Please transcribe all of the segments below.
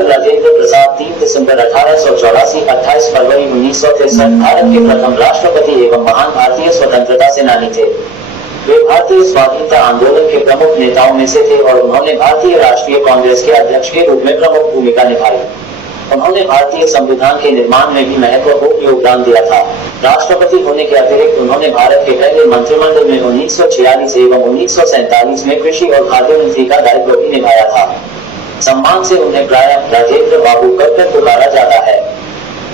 Doctor Rajendra Prasad 3 दिसंबर 1884 28 फरवरी 1963 भारत के प्रथम राष्ट्रपति एवं महान भारतीय स्वतंत्रता सेनानी थे। वे भारतीय स्वाधीनता आंदोलन के प्रमुख नेताओं में से थे और उन्होंने भारतीय राष्ट्रीय कांग्रेस के अध्यक्ष के रूप में प्रमुख भूमिका निभाई। उन्होंने भारतीय संविधान के निर्माण में भी महत्वपूर्ण योगदान दिया था। राष्ट्रपति होने के अतिरिक्त उन्होंने भारत के पहले मंत्रिमंडल में 1946 एवं 1947 में कृषि और खाद्य मंत्री का दायित्व भी निभाया था। सम्मान से उन्हें प्रायः राजेंद्र बाबू कहकर पुकारा जाता है।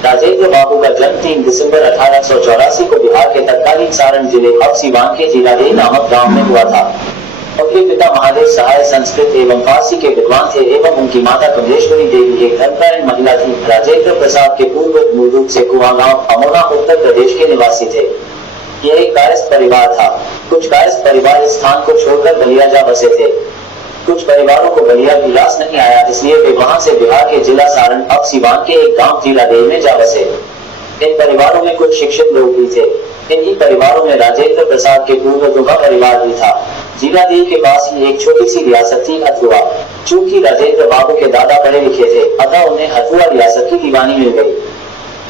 राजेंद्र बाबू का जन्म 3 दिसंबर 1884 को बिहार के तत्कालीन सारण जिले अब सीवान के जीलादेही नामक गांव में हुआ था। उनके पिता महादेव सहाय संस्कृत एवं फारसी के विद्वान थे एवं उनकी माता कमलेश्वरी देवी एक धर्मपरायण महिला थी। राजेंद्र प्रसाद के पूर्वज मूल रूप से कुआं गांव अमोना उत्तर प्रदेश के निवासी थे। यह एक कायस्थ परिवार था। कुछ कायस्थ परिवार इस स्थान को छोड़कर बलिया जा बसे थे। कुछ परिवारों को बलिया भी रास नहीं आया, इसलिए वे वहां से बिहार के जिला सारण अब सीवान के एक गांव जीलादेही में जा बसे। इन परिवारों में कुछ शिक्षित लोग भी थे। इन्हीं परिवारों में राजेंद्र प्रसाद के पूर्वजों का परिवार भी था। जीलादेही के पास ही एक छोटी सी रियासत थी हथुआ। चूंकि राजेंद्र बाबू के दादा पढ़े लिखे थे, अतः उन्हें हथुआ रियासत की दीवानी मिल गई।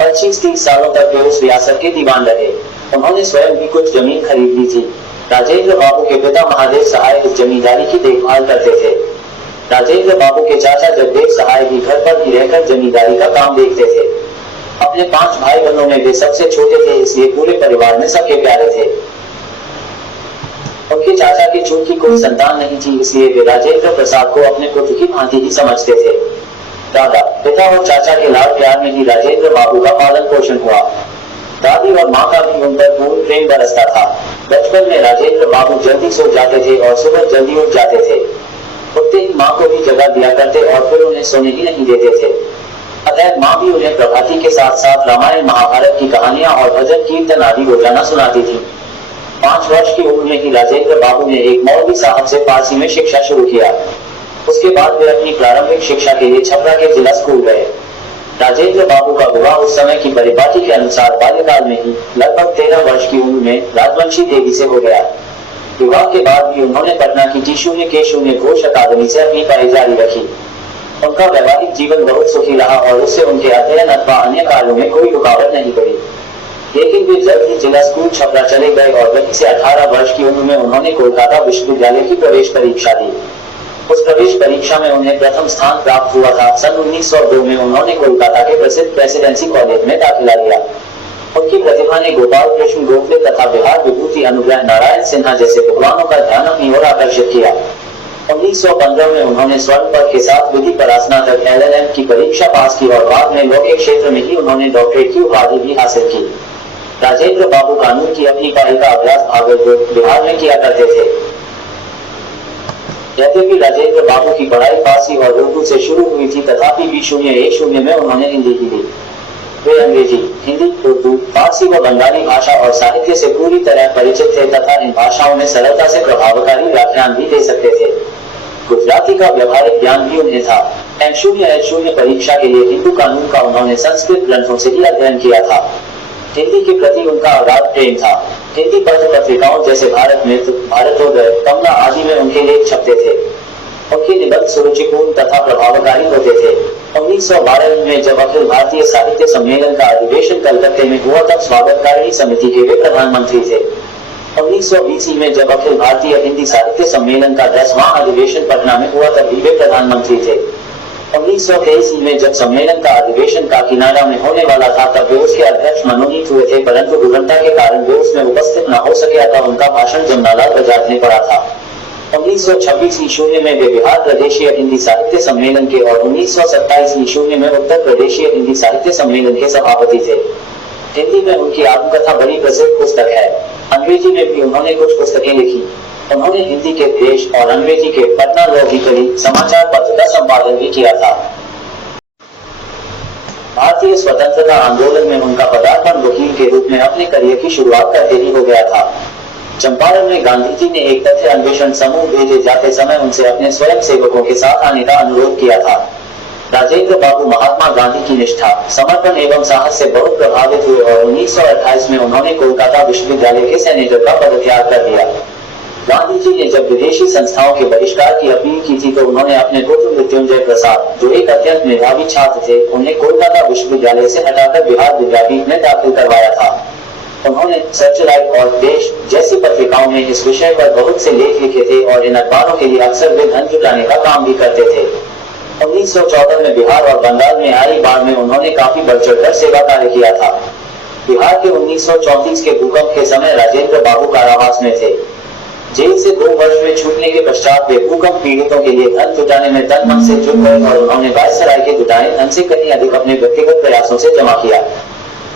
25-30 सालों तक वे उस रियासत के दीवान रहे। उन्होंने स्वयं भी कुछ जमीन खरीद ली थी। राजेंद्र बाबू के पिता महादेव सहाय इस जमींदारी की देखभाल करते थे। राजेंद्र बाबू के चाचा जगदेव सहाय भी घर पर ही रहकर जमींदारी का काम देखते थे। अपने 5 भाई बहनों में वे सबसे छोटे थे, इसलिए पूरे परिवार में सबके प्यारे थे। उनके चाचा की चूंकि कोई संतान नहीं थी, इसलिए वे राजेंद्र प्रसाद को अपने पुत्र की भांति ही समझते थे। दादा, पिता और चाचा के लाड प्यार में ही राजेंद्र बाबू का पालन पोषण हुआ। दादी और माँ का भी उन पर पूर्ण प्रेम बरसता था। बचपन में राजेंद्र बाबू जल्दी सो जाते थे और सुबह जल्दी उठ जाते थे। उठते ही माँ को भी जगा दिया करते और फिर उन्हें सोने ही नहीं देते थे। अतः माँ भी उन्हें प्रभाती के साथ साथ रामायण महाभारत की कहानियां और भजन कीर्तन आदि रोजाना सुनाती थी। 5 वर्ष की उम्र में ही राजेंद्र बाबू ने एक मौलवी साहब से फारसी में शिक्षा शुरू किया। उसके बाद वे अपनी प्रारंभिक शिक्षा के लिए छपरा के जिला स्कूल गए। राजेंद्र बाबू का विवाह उस समय की परिपाटी के अनुसार बाल्यकाल में ही लगभग 13 वर्ष की उम्र में राजवंशी देवी से हो गया। विवाह के बाद भी उन्होंने पटना की T0K0 घोष अकादमी से अपनी पढ़ाई जारी रखी। उनका वैवाहिक जीवन बहुत सुखी रहा और उससे उनके अध्ययन अथवा अन्य कार्यों में कोई रुकावट नहीं पड़ी। लेकिन वे जल्द ही जिला स्कूल छपरा चले गए और वहीं से 18 वर्ष की उम्र में उन्होंने कोलकाता विश्वविद्यालय की प्रवेश परीक्षा दी। उस प्रवेश परीक्षा में उन्हें प्रथम स्थान प्राप्त हुआ था। सन 1902 में उन्होंने कोलकाता के प्रसिद्ध प्रेसिडेंसी कॉलेज में दाखिला लिया। उनकी प्रतिभा ने गोपाल कृष्ण गोखले तथा बिहार विभूति अनुग्रह नारायण सिन्हा जैसे विद्वानों का ध्यान अपनी ओर आकर्षित किया। 1915 में उन्होंने स्वर्ण पद के साथ विधि पर स्नातक LLM की परीक्षा पास की और बाद में लॉ के क्षेत्र में ही उन्होंने डॉक्टरेट की उपाधि भी हासिल की। राजेंद्र बाबू कानून की अपनी पढ़ाई का अभ्यास भागलपुर बिहार में किया करते थे। यद्यपि राजेंद्र बाबू की पढ़ाई फारसी और उर्दू से शुरू हुई थी, तथापि B010 में उन्होंने हिंदी की ली। वे अंग्रेजी, हिंदी, उर्दू, फारसी व बंगाली भाषा और साहित्य से पूरी तरह परिचित थे तथा इन भाषाओं में सरलता से प्रभावकारी व्याख्यान भी दे सकते थे। गुजराती का व्यवहारिक ज्ञान भी उन्हें था। M0L0 परीक्षा के लिए हिंदू कानून का उन्होंने संस्कृत ग्रंथों से ही अध्ययन किया था। हिंदी के प्रति उनका अगाध प्रेम था। हिंदी पत्र पत्रिकाओं जैसे भारत मित्र, भारतोदय, कमला आदि में उनके लेख छपते थे। उनके निबंध सुरुचिपूर्ण तथा प्रभावकारी होते थे। 1912 में जब अखिल भारतीय साहित्य सम्मेलन का अधिवेशन कलकत्ते में हुआ, तब स्वागतकारिणी समिति के वे प्रधानमंत्री थे। 1920 में जब अखिल भारतीय हिंदी साहित्य सम्मेलन का 10वां अधिवेशन पटना में हुआ, तब भी वे प्रधानमंत्री थे। 1923 में जब सम्मेलन का अधिवेशन काकीनाडा में होने वाला था, तब वे उसके अध्यक्ष मनोनीत हुए थे, परंतु दुर्घटना के कारण वे उसमें उपस्थित न हो सके, अतः उनका भाषण जमनालाल बजाज ने पढ़ा था। 1926 में वे बिहार प्रदेशीय हिंदी साहित्य सम्मेलन के और 1927 में उत्तर प्रदेशीय हिंदी साहित्य सम्मेलन के सभापति थे। हिंदी में उनकी आत्मकथा बड़ी प्रसिद्ध पुस्तक है। अंग्रेजी में भी उन्होंने कुछ पुस्तकें लिखी। उन्होंने हिंदी के देश और अंग्रेजी के पटना लॉजिकली समाचार पत्र का संपादन भी किया था। भारतीय स्वतंत्रता आंदोलन में उनका पदार्पण वकील के रूप में अपने करियर की शुरुआत करते ही हो गया था। चंपारण में गांधी जी ने एक तथ्य अन्वेषण समूह भेजे जाते समय उनसे अपने स्वयं सेवकों के साथ आने का अनुरोध किया था। राजेंद्र बाबू महात्मा गांधी की निष्ठा, समर्पण एवं साहस से बहुत प्रभावित हुए और 1928 में उन्होंने कोलकाता विश्वविद्यालय के सेनेटर का पदत्याग कर दिया। गांधी जी ने जब विदेशी संस्थाओं के बहिष्कार की अपील की थी तो उन्होंने अपने पुत्र मृत्युंजय प्रसाद, जो एक अत्यंत मेधावी छात्र थे, उन्हें कोलकाता विश्वविद्यालय से हटाकर बिहार विद्यापीठ में दाखिल करवाया था। उन्होंने सर्चलाइट और देश जैसी पत्रिकाओं में इस विषय पर बहुत से लेख लिखे थे और इन अखबारों के लिए अक्सर वे धन जुटाने का काम भी करते थे। 1914 में बिहार और बंगाल में आई बाढ़ में उन्होंने काफी बढ़ चढ़कर सेवा कार्य किया था। बिहार के 1934 के भूकंप के समय राजेंद्र बाबू कारावास में थे। जेल से 2 वर्ष में छूटने के पश्चात वे भूकंप पीड़ितों के लिए धन जुटाने में तन मन से जुट गए और उन्होंने वायसराय के जुटाए धन से कहीं अधिक अपने व्यक्तिगत प्रयासों से जमा किया।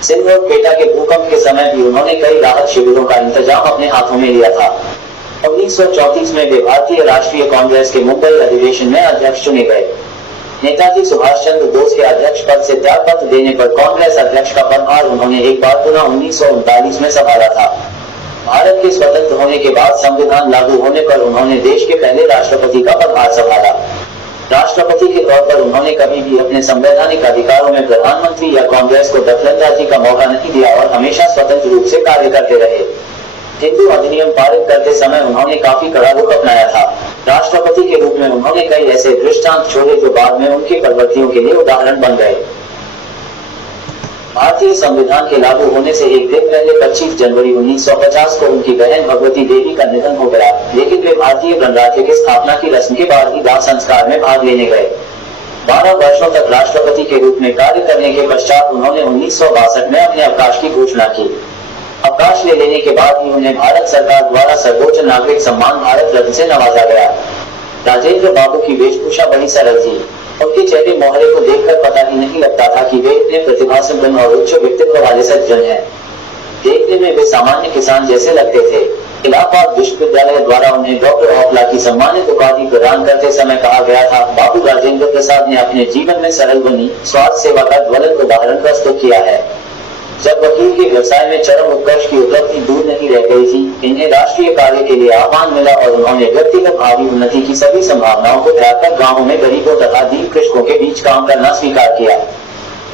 सिंध और पेटा के भूकंप के समय भी उन्होंने कई राहत शिविरों का इंतजाम अपने हाथों में लिया था। 1934 में वे भारतीय राष्ट्रीय कांग्रेस के मुंबई अधिवेशन में अध्यक्ष चुने गए। नेताजी सुभाष चंद्र बोस के अध्यक्ष पद से त्याग पत्र देने पर कांग्रेस अध्यक्ष का पदभार उन्होंने एक बार पुनः 1939 में संभाला था। भारत के स्वतंत्र होने के बाद संविधान लागू होने पर उन्होंने देश के पहले राष्ट्रपति का पदभार संभाला। राष्ट्रपति के तौर पर उन्होंने कभी भी अपने संवैधानिक अधिकारों में प्रधानमंत्री या कांग्रेस को दखलंदाजी का मौका नहीं दिया और हमेशा स्वतंत्र रूप से कार्य करते रहे। हिंदू अधिनियम पारित करते समय उन्होंने काफी कड़ा रुख अपनाया था। राष्ट्रपति के रूप में उन्होंने कई ऐसे दृष्टांत छोड़े जो बाद में उनकी प्रवृत्तियों के लिए उदाहरण बन गए। भारतीय संविधान के लागू होने से एक दिन पहले 25 जनवरी 1950 को उनकी बहन भगवती देवी का निधन हो गया, लेकिन वे भारतीय गणराज्य की स्थापना की रस्म के बाद ही दाह संस्कार में भाग लेने गए। 12 वर्षों तक राष्ट्रपति के रूप में कार्य करने के पश्चात उन्होंने 1962 में अपने अवकाश की घोषणा की। अवकाश ले लेने के बाद ही उन्हें भारत सरकार द्वारा सर्वोच्च नागरिक सम्मान भारत रत्न से नवाजा गया। राजेंद्र बाबू की वेशभूषा बड़ी सरल थी। उनके चेहरे मोहरे को देखकर पता ही नहीं लगता था कि वे इतने प्रतिभासंपन्न और उच्च व्यक्तित्व वाले सज्जन हैं। देखने में वे सामान्य किसान जैसे लगते थे। इलाहाबाद विश्वविद्यालय द्वारा उन्हें डॉक्टर ऑफ लॉ की सम्मानित उपाधि प्रदान करते समय कहा गया था, बाबू राजेंद्र प्रसाद ने अपने जीवन में सरल बनी स्वार्थ सेवा का ज्वलंत उदाहरण प्रस्तुत किया है। जब वकील के व्यवसाय में चरम उत्कर्ष की उपलब्धि दूर नहीं रह गई थी, इन्हें राष्ट्रीय कार्य के लिए आह्वान मिला और उन्होंने व्यक्तिगत भावी उन्नति की सभी संभावनाओं को त्याग कर गाँवों में गरीबों तथा दीन कृषकों के बीच काम करना स्वीकार किया।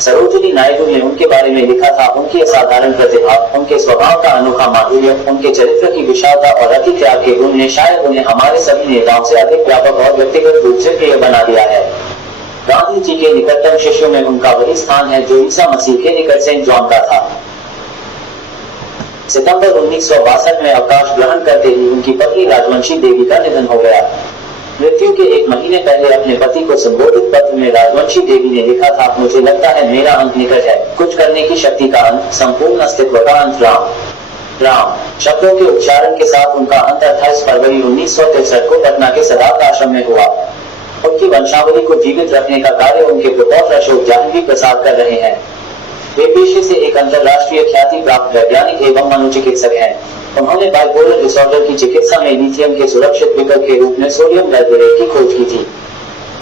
सरोजिनी नायडू ने उनके बारे में लिखा था, उनकी असाधारण प्रतिभा, उनके स्वभाव का अनोखा माधुर्य, उनके चरित्र की विशालता और अति त्याग के गुण ने शायद उन्हें हमारे सभी नेताओं से अधिक व्यापक और व्यक्तिगत रूप से प्रिय बना दिया है। गांधी जी के निकटतम शिष्यों में उनका वही स्थान है जो ईसा मसीह के निकट सेंट जॉन का था। सितंबर 1962 में अवकाश ग्रहण करते ही उनकी पत्नी राजवंशी देवी का निधन हो गया। मृत्यु के 1 महीने पहले अपने पति को संबोधित पत्र में राजवंशी देवी ने लिखा था, मुझे लगता है मेरा अंत निकट है, कुछ करने की शक्ति का अंत, संपूर्ण अस्तित्व का अंत। राम शब्दों के उच्चारण के साथ उनका अंत 28 फरवरी 1963 को पटना के सदाकत आश्रम में हुआ। उनकी वंशावली को जीवित रखने का कार्य उनके पुत्र अशोक जाह्नवी प्रसाद कर रहे हैं। वे पेशे से एक अंतरराष्ट्रीय ख्याति प्राप्त वैज्ञानिक एवं मनोचिकित्सक हैं। उन्होंने बाइपोलर डिसऑर्डर की चिकित्सा में लिथियम के सुरक्षित विकल्प के रूप में सोडियम वैल्प्यूरेट की खोज की थी।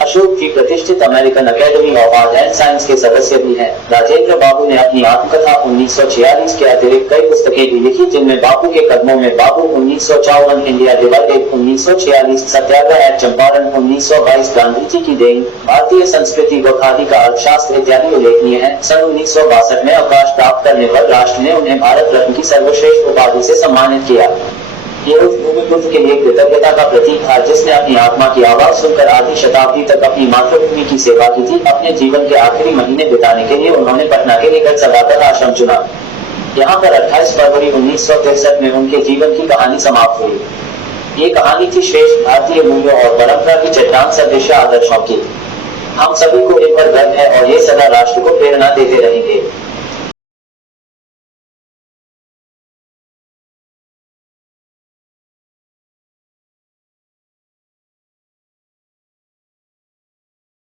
अशोक जी प्रतिष्ठित American academy of art and science के सदस्य भी हैं। राजेंद्र बाबू ने अपनी आत्मकथा 1946 के अतिरिक्त कई पुस्तकें भी लिखी, जिनमें बापू के कदमों में बाबू 1954, इंडिया डिवाइडेड 1946, सत्याग्रह एट चंपारण 1922, गांधी जी की देन, भारतीय संस्कृति व खादी का अर्थशास्त्र इत्यादि उल्लेखनीय है। सन 1962 में अवकाश प्राप्त करने पर राष्ट्र ने उन्हें भारत रत्न की सर्वश्रेष्ठ उपाधि से सम्मानित किया। ये उस भूमिपुत्र के लिए कृतज्ञता का प्रतीक था जिसने अपनी आत्मा की आवाज सुनकर आधी शताब्दी तक अपनी मातृभूमि की सेवा की थी। अपने जीवन के आखिरी महीने बिताने के लिए उन्होंने पटना के निकट सदाकत आश्रम चुना। यहाँ पर 28 फरवरी 1963 में उनके जीवन की कहानी समाप्त हुई। ये कहानी थी श्रेष्ठ भारतीय मूल्यों और परंपरा की चट्टान सदृश आदर्शों की। हम सभी को इन पर गर्व है और ये सदा राष्ट्र को प्रेरणा देते रहेंगे।